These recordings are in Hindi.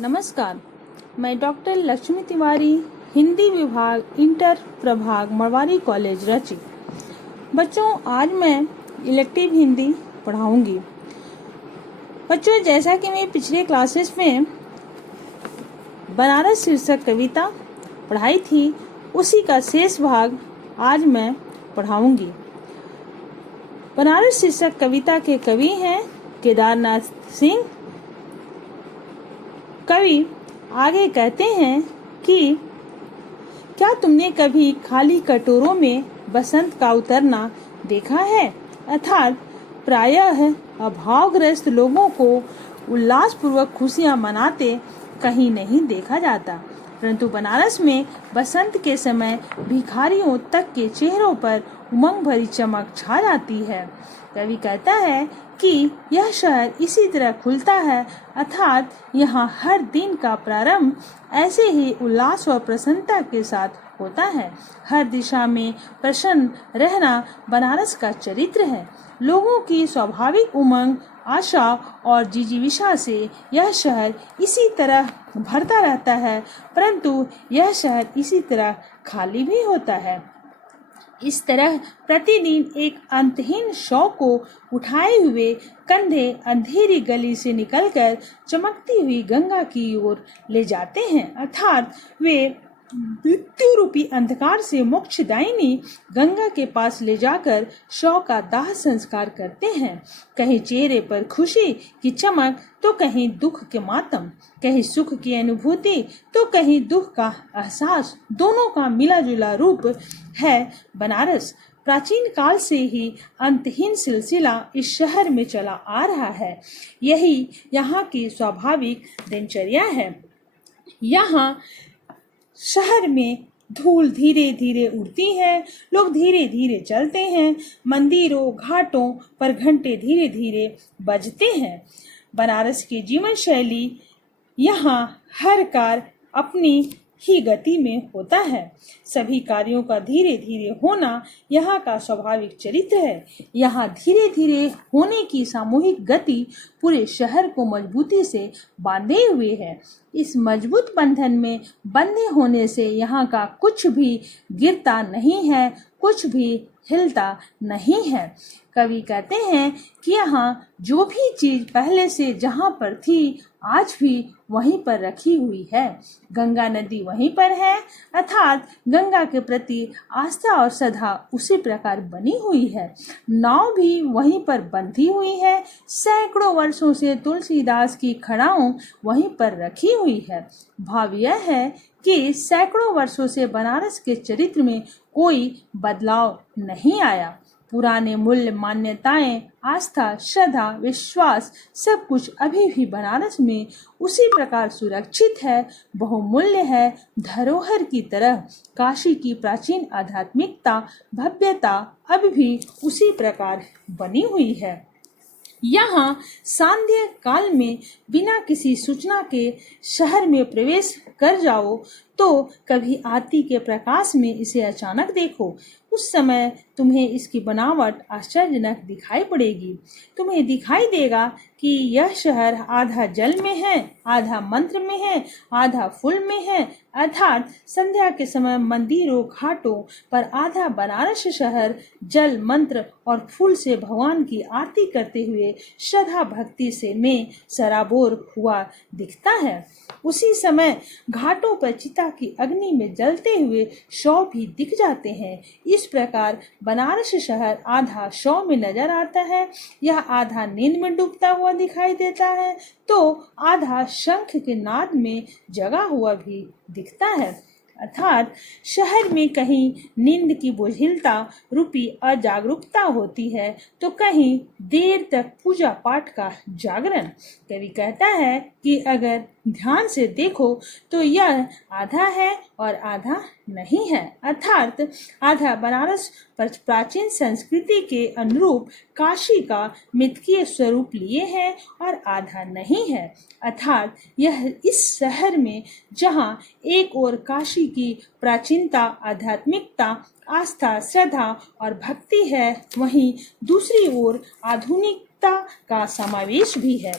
नमस्कार, मैं डॉक्टर लक्ष्मी तिवारी, हिंदी विभाग इंटर प्रभाग मरवारी कॉलेज रांची। बच्चों, आज मैं इलेक्टिव हिंदी पढ़ाऊंगी। बच्चों, जैसा कि मैं पिछले क्लासेस में बनारस शीर्षक कविता पढ़ाई थी, उसी का शेष भाग आज मैं पढ़ाऊंगी। बनारस शीर्षक कविता के कवि हैं केदारनाथ सिंह। कवि आगे कहते हैं कि क्या तुमने कभी खाली कटोरों में बसंत का उतरना देखा है? अर्थात प्रायः अभावग्रस्त लोगों को उल्लासपूर्वक खुशियां मनाते कहीं नहीं देखा जाता, परंतु बनारस में बसंत के समय भिखारियों तक के चेहरों पर उमंग भरी चमक छा जाती है। कवि कहता है कि यह शहर इसी तरह खुलता है, अर्थात यहाँ हर दिन का प्रारंभ ऐसे ही उल्लास और प्रसन्नता के साथ होता है। हर दिशा में प्रसन्न रहना बनारस का चरित्र है। लोगों की स्वाभाविक उमंग, आशा और जिजीविषा से यह शहर इसी तरह भरता रहता है, परंतु यह शहर इसी तरह खाली भी होता है। इस तरह प्रतिदिन एक अंतहीन शौक को उठाए हुए कंधे अंधेरी गली से निकलकर चमकती हुई गंगा की ओर ले जाते हैं, अर्थात वे मृत्यु रूपी अंधकार से मोक्षदायिनी गंगा के पास ले जाकर शव का दाह संस्कार करते हैं। कहीं चेहरे पर खुशी की चमक तो कहीं दुख के मातम, कहीं सुख की अनुभूति तो कहीं दुख का एहसास, दोनों का मिला जुला रूप है बनारस। प्राचीन काल से ही अंतहीन सिलसिला इस शहर में चला आ रहा है। यही यहाँ की स्वाभाविक दिनचर्या है। यहाँ शहर में धूल धीरे धीरे उड़ती है, लोग धीरे धीरे चलते हैं, मंदिरों घाटों पर घंटे धीरे धीरे बजते हैं। बनारस की जीवन शैली यहाँ हर कार्य अपनी ही गति में होता है। सभी कार्यों का धीरे धीरे होना यहाँ का स्वाभाविक चरित्र है। यहाँ धीरे धीरे होने की सामूहिक गति पूरे शहर को मजबूती से बांधे हुए है। इस मजबूत बंधन में बंधे होने से यहाँ का कुछ भी गिरता नहीं है, कुछ भी हिलता नहीं है। कवि कहते हैं कि यहाँ जो भी चीज पहले से जहाँ पर थी, आज भी वहीं पर रखी हुई है। गंगा नदी वहीं पर है, अर्थात गंगा के प्रति आस्था और श्रद्धा उसी प्रकार बनी हुई है। नाव भी वहीं पर बंधी हुई है। सैकड़ों वर्षों से तुलसीदास की खड़ाओं वहीं पर रखी हुई है। भाव यह है कि सैकड़ों वर्षों से बनारस के चरित्र में कोई बदलाव नहीं आया। पुराने मूल्य, मान्यताएं, आस्था, श्रद्धा, विश्वास सब कुछ अभी भी बनारस में उसी प्रकार सुरक्षित है, बहुमूल्य है। धरोहर की तरह काशी की प्राचीन आध्यात्मिकता, भव्यता अब भी उसी प्रकार बनी हुई है। यहाँ सांध्य काल में बिना किसी सूचना के शहर में प्रवेश कर जाओ तो कभी आरती के प्रकाश में इसे अचानक देखो, उस समय तुम्हें इसकी बनावट आश्चर्यजनक दिखाई पड़ेगी। तुम्हें दिखाई देगा कि यह शहर आधा जल में है, आधा मंत्र में है, आधा फूल में है, अर्थात संध्या के समय मंदिरों घाटों पर आधा बनारस शहर जल, मंत्र और फूल से भगवान की आरती करते हुए श्रद्धा भक्ति से में सराबोर हुआ दिखता है। उसी समय घाटों पर चिता की अग्नि में जलते हुए शव भी दिख जाते हैं। इस प्रकार बनारस शहर आधा शव में नजर आता है, यह आधा नींद में डूबता हुआ दिखाई देता है, तो आधा शंख के नाद में जगा हुआ भी दिखता है। अर्थात शहर में कहीं नींद की बोझिलता रूपी अजागरूकता होती है, तो कहीं देर तक पूजा पाठ का जागरण। कवि कहता है कि अगर ध्यान से देखो तो यह आधा है और आधा नहीं है, अर्थात आधा बनारस प्राचीन संस्कृति के अनुरूप काशी का मिथकीय स्वरूप लिए है और आधा नहीं है, अर्थात यह इस शहर में जहाँ एक ओर काशी की प्राचीनता, आध्यात्मिकता, आस्था, श्रद्धा और भक्ति है, वहीं दूसरी ओर आधुनिकता का समावेश भी है।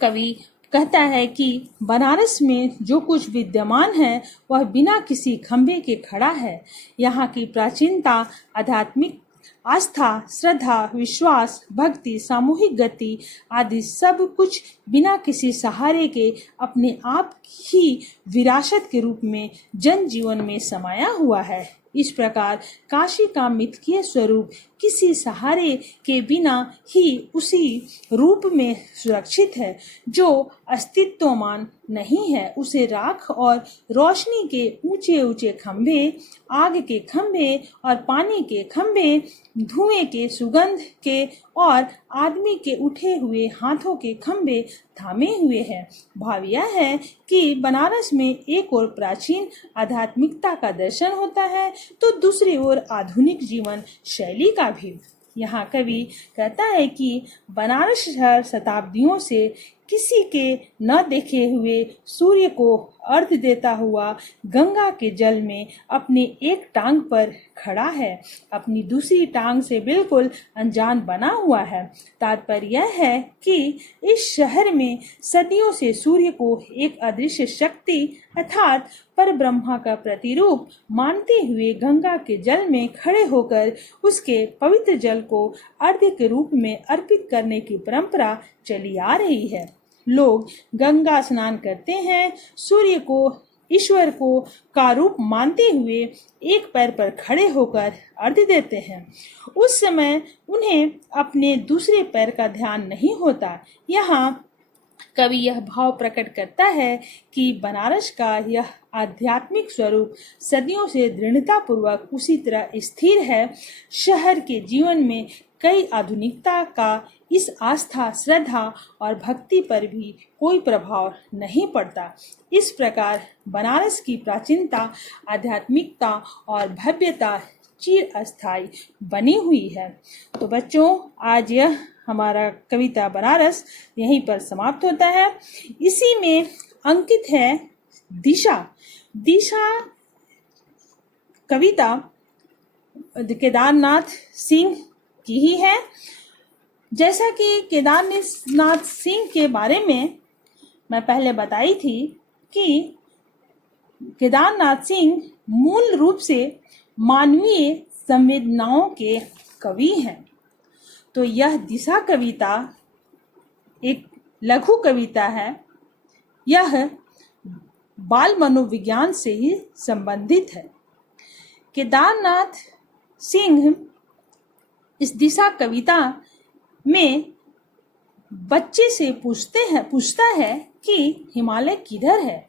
कवि कहता है कि बनारस में जो कुछ विद्यमान है वह बिना किसी खंभे के खड़ा है। यहाँ की प्राचीनता, आध्यात्मिक आस्था, श्रद्धा, विश्वास, भक्ति, सामूहिक गति आदि सब कुछ बिना किसी सहारे के अपने आप ही विरासत के रूप में जन जीवन में समाया हुआ है। इस प्रकार काशी का मिथकीय स्वरूप किसी सहारे के बिना ही उसी रूप में सुरक्षित है जो अस्तित्वमान नहीं है। उसे राख और रोशनी के ऊंचे ऊंचे खंभे, आग के खंभे और पानी के खंभे, धुएं के, सुगंध के और आदमी के उठे हुए हाथों के खंभे थामे हुए हैं। भाव यह है कि बनारस में एक ओर प्राचीन आध्यात्मिकता का दर्शन होता है तो दूसरी ओर आधुनिक जीवन शैली का भी। यहाँ कवि कहता है कि बनारस शहर शताब्दियों से किसी के न देखे हुए सूर्य को अर्घ्य देता हुआ गंगा के जल में अपनी एक टांग पर खड़ा है, अपनी दूसरी टांग से बिल्कुल अनजान बना हुआ है। तात्पर्य यह है कि इस शहर में सदियों से सूर्य को एक अदृश्य शक्ति अर्थात पर ब्रह्मा का प्रतिरूप मानते हुए गंगा के जल में खड़े होकर उसके पवित्र जल को अर्घ्य के रूप में अर्पित करने की परंपरा चली आ रही है। लोग गंगा स्नान करते हैं, सूर्य को ईश्वर को का रूप मानते हुए एक पैर पर खड़े होकर अर्घ्य देते हैं। उस समय उन्हें अपने दूसरे पैर का ध्यान नहीं होता। यहाँ कवि यह भाव प्रकट करता है कि बनारस का यह आध्यात्मिक स्वरूप सदियों से दृढ़ता पूर्वक उसी तरह स्थिर है। शहर के जीवन में कई आधुनिकता का इस आस्था, श्रद्धा और भक्ति पर भी कोई प्रभाव नहीं पड़ता। इस प्रकार बनारस की प्राचीनता, आध्यात्मिकता और भव्यता चिर अस्थायी बनी हुई है। तो बच्चों, आज यह हमारा कविता बनारस यहीं पर समाप्त होता है। इसी में अंकित है दिशा। दिशा कविता केदारनाथ सिंह की ही है। जैसा कि केदारनाथ सिंह के बारे में मैं पहले बताई थी कि केदारनाथ सिंह मूल रूप से मानवीय संवेदनाओं के कवि हैं। तो यह दिशा कविता एक लघु कविता है। यह बाल मनोविज्ञान से ही संबंधित है। केदारनाथ सिंह इस दिशा कविता में बच्चे से पूछता है कि हिमालय किधर है।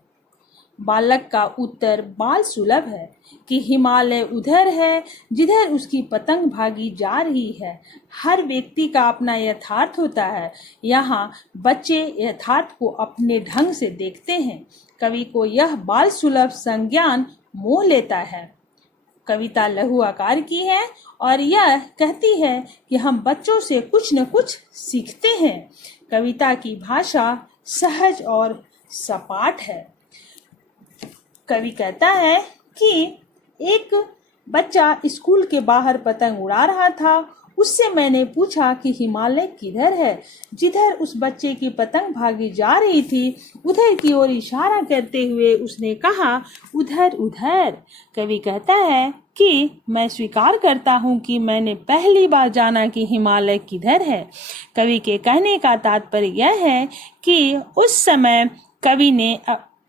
बालक का उत्तर बाल सुलभ है कि हिमालय उधर है जिधर उसकी पतंग भागी जा रही है। हर व्यक्ति का अपना यथार्थ होता है। यहाँ बच्चे यथार्थ को अपने ढंग से देखते हैं। कवि को यह बाल सुलभ संज्ञान मोह लेता है। कविता लघु आकार की है और यह कहती है कि हम बच्चों से कुछ न कुछ सीखते हैं। कविता की भाषा सहज और सपाट है। कवि कहता है कि एक बच्चा स्कूल के बाहर पतंग उड़ा रहा था। उससे मैंने पूछा कि हिमालय किधर है। जिधर उस बच्चे की पतंग भागी जा रही थी उधर की ओर इशारा करते हुए उसने कहा, उधर उधर। कवि कहता है कि मैं स्वीकार करता हूँ कि मैंने पहली बार जाना कि हिमालय किधर है। कवि के कहने का तात्पर्य यह है कि उस समय कवि ने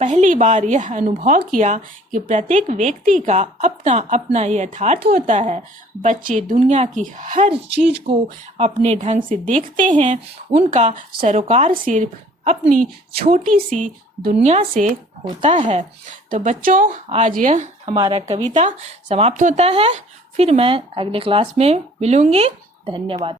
पहली बार यह अनुभव किया कि प्रत्येक व्यक्ति का अपना अपना यथार्थ होता है। बच्चे दुनिया की हर चीज को अपने ढंग से देखते हैं। उनका सरोकार सिर्फ अपनी छोटी सी दुनिया से होता है। तो बच्चों, आज यह हमारा कविता समाप्त होता है। फिर मैं अगले क्लास में मिलूंगी। धन्यवाद।